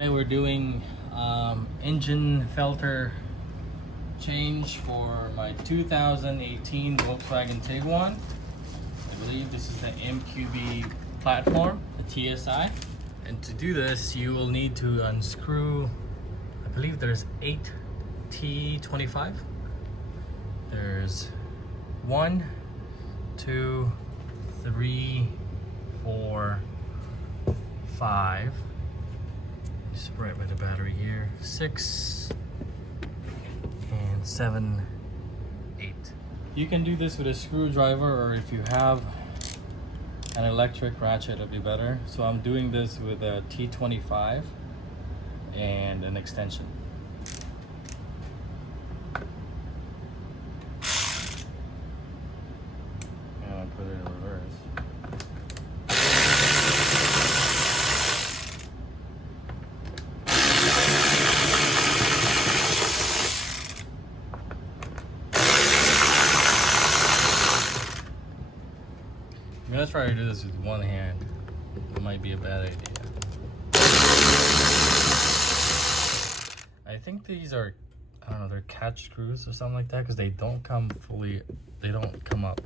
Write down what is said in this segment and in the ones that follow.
Today we're doing engine filter change for my 2018 Volkswagen Tiguan. I believe this is the MQB platform, the TSI. And to do this, you will need to unscrew, I believe there's 8 T25. There's 1, 2, 3, 4, 5. Just right by the battery here. 6 and 7, 8. You can do this with a screwdriver, or if you have an electric ratchet, it'll be better. So I'm doing this with a T25 and an extension. And I'll put it in reverse. I'm gonna try to do this with one hand. It might be a bad idea. I think these are, I don't know, they're catch screws or something like that, because they don't come fully, they don't come up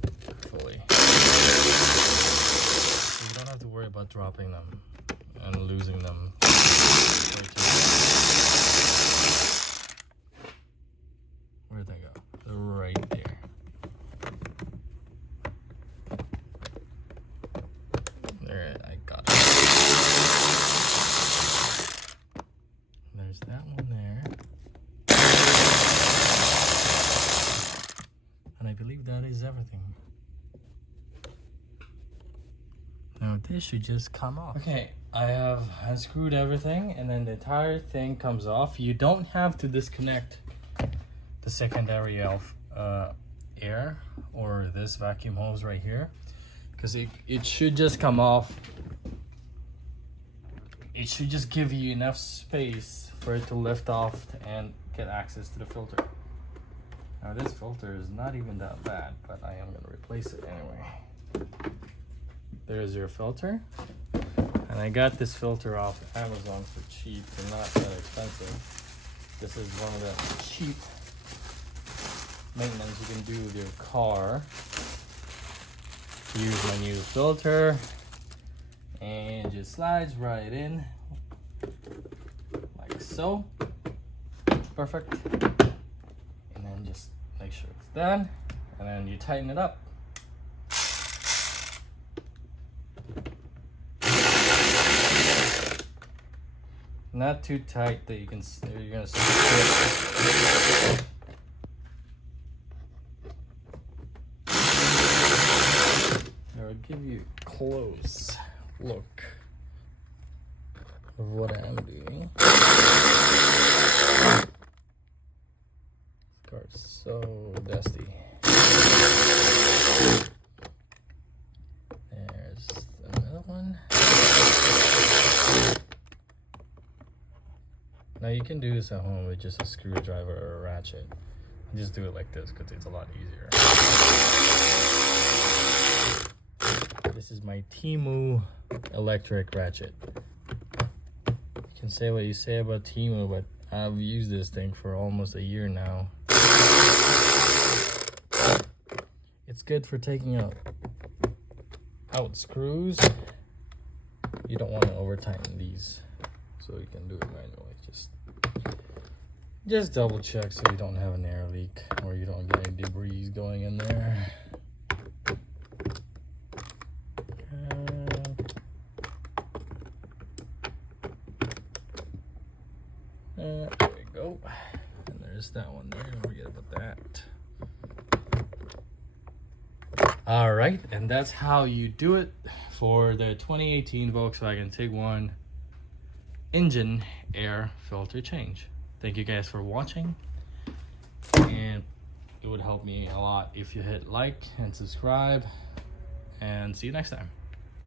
fully. So you don't have to worry about dropping them and losing them. Where'd they go? They're right there. There, I got it. There's that one there. And I believe that is everything. Now this should just come off. Okay, I have unscrewed everything, and then the entire thing comes off. You don't have to disconnect the secondary air or this vacuum hose right here, because it should just come off. It should just give you enough space for it to lift off and get access to the filter. Now this filter is not even that bad, but I am going to replace it anyway. There's your filter. And I got this filter off Amazon for cheap and not that expensive. This is one of the cheap maintenance you can do with your car. Use my new filter, and it just slides right in like so. Perfect. And then just make sure it's done, and then you tighten it up. Not too tight that you're gonna see. I'll give you a close look of what I'm doing. This car's so dusty. There's another one. Now you can do this at home with just a screwdriver or a ratchet. Just do it like this because it's a lot easier. This is my Temu electric ratchet. You can say what you say about Temu, but I've used this thing for almost a year now. It's good for taking out screws. You don't want to over tighten these, so you can do it manually. Just double check so you don't have an air leak or you don't get any debris going in there. There we go. And there's that one there. Don't forget about that. Alright, and that's how you do it for the 2018 Volkswagen Tiguan engine air filter change. Thank you guys for watching, and it would help me a lot if you hit like and subscribe, and see you next time.